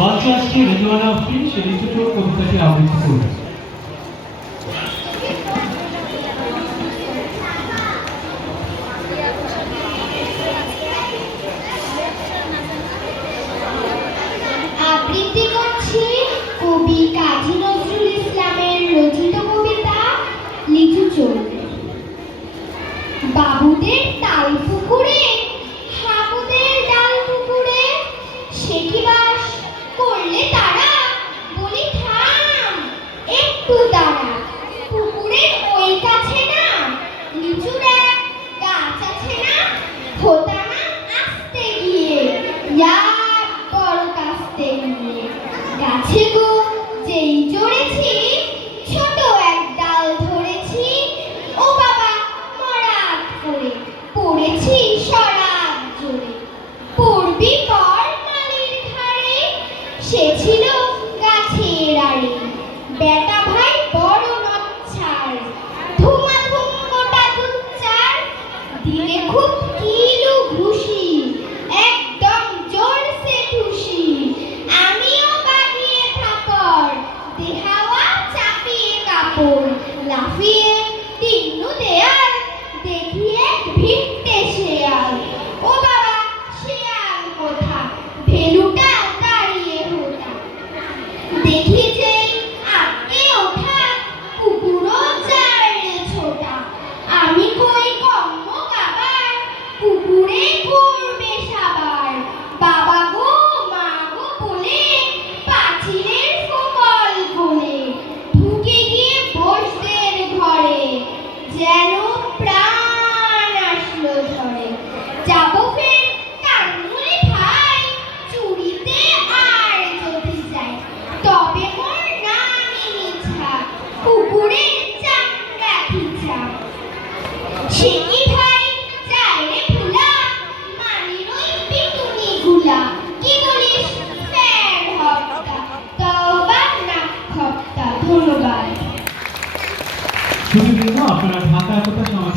মঞ্চে আসছে রেজওয়ানা আফরিন, সে লিখিত কবিতাটি আবৃত্তি করবে। আবৃত্তি করছি কবি কাজী নজরুল ইসলামের রচিত কবিতা লিচু চলবে। বাবুদের তাল পুকুরে, হাবুদের ডাল পুকুরে, সে কি বাস করলে তারা, বলি থাম একটু দাঁড়া। পুকুরের ওই কাছে না লিচুর এক গাছ আছে না, হোতা না আসতে গিয়ে, বড় কাস্তে গিয়ে গাছে গো যেই চড়েছি, ছোট এক ডাল ধরেছি, ও বাবা মরাত করে পড়েছি সরাব জোরে। পড়বি পর মালির ঘাড়ে, সে ছিল গাছের আড়ে, বেটা ভাই বড় নচ্ছার, ধুমাধুম গোটা দুচ্চার, দিলে খুব কিলু ঘুষি, একদম জোরসে ঠুসি। আমিও বাগিয়ে থাপড়, দেহাওয়া চাপিয়ে কাপড়, লাফিয়ে টিন্নু দেয়াল, দেখিয়ে ভিড়তে শেয়াল। ও বাবা শেয়াল কোথা, ভেলুটা দাঁড়িয়ে হোতা, দেখি যেই আটকে ওঠা, কুকুরও চাড়লে ছোটা। আমি কই কম্ম কাবার, কুকুরে করবে সাবার, বাবা গো মা গো বলে পাঁচিলের ফকল কোলে, ঢুকে গিয়ে বসদের ঘরে, যেন প্রাণ আসলো ঝরে। যাবো ফের কানমুলে ভাই, চুরিতে আর যদি যাই, তবে মোর নামই মিছা, কুকুরের চামড়া খিচা। সে কি ভাই যায় রে ভুলা, মানির ওই পিটুনি গুলা, কি বলিস ফ্যান হপ্তা, তওবা না খপ্তা। ধন্যবাদ। শুধু আপনারা ঢাকা একতা সামাজিক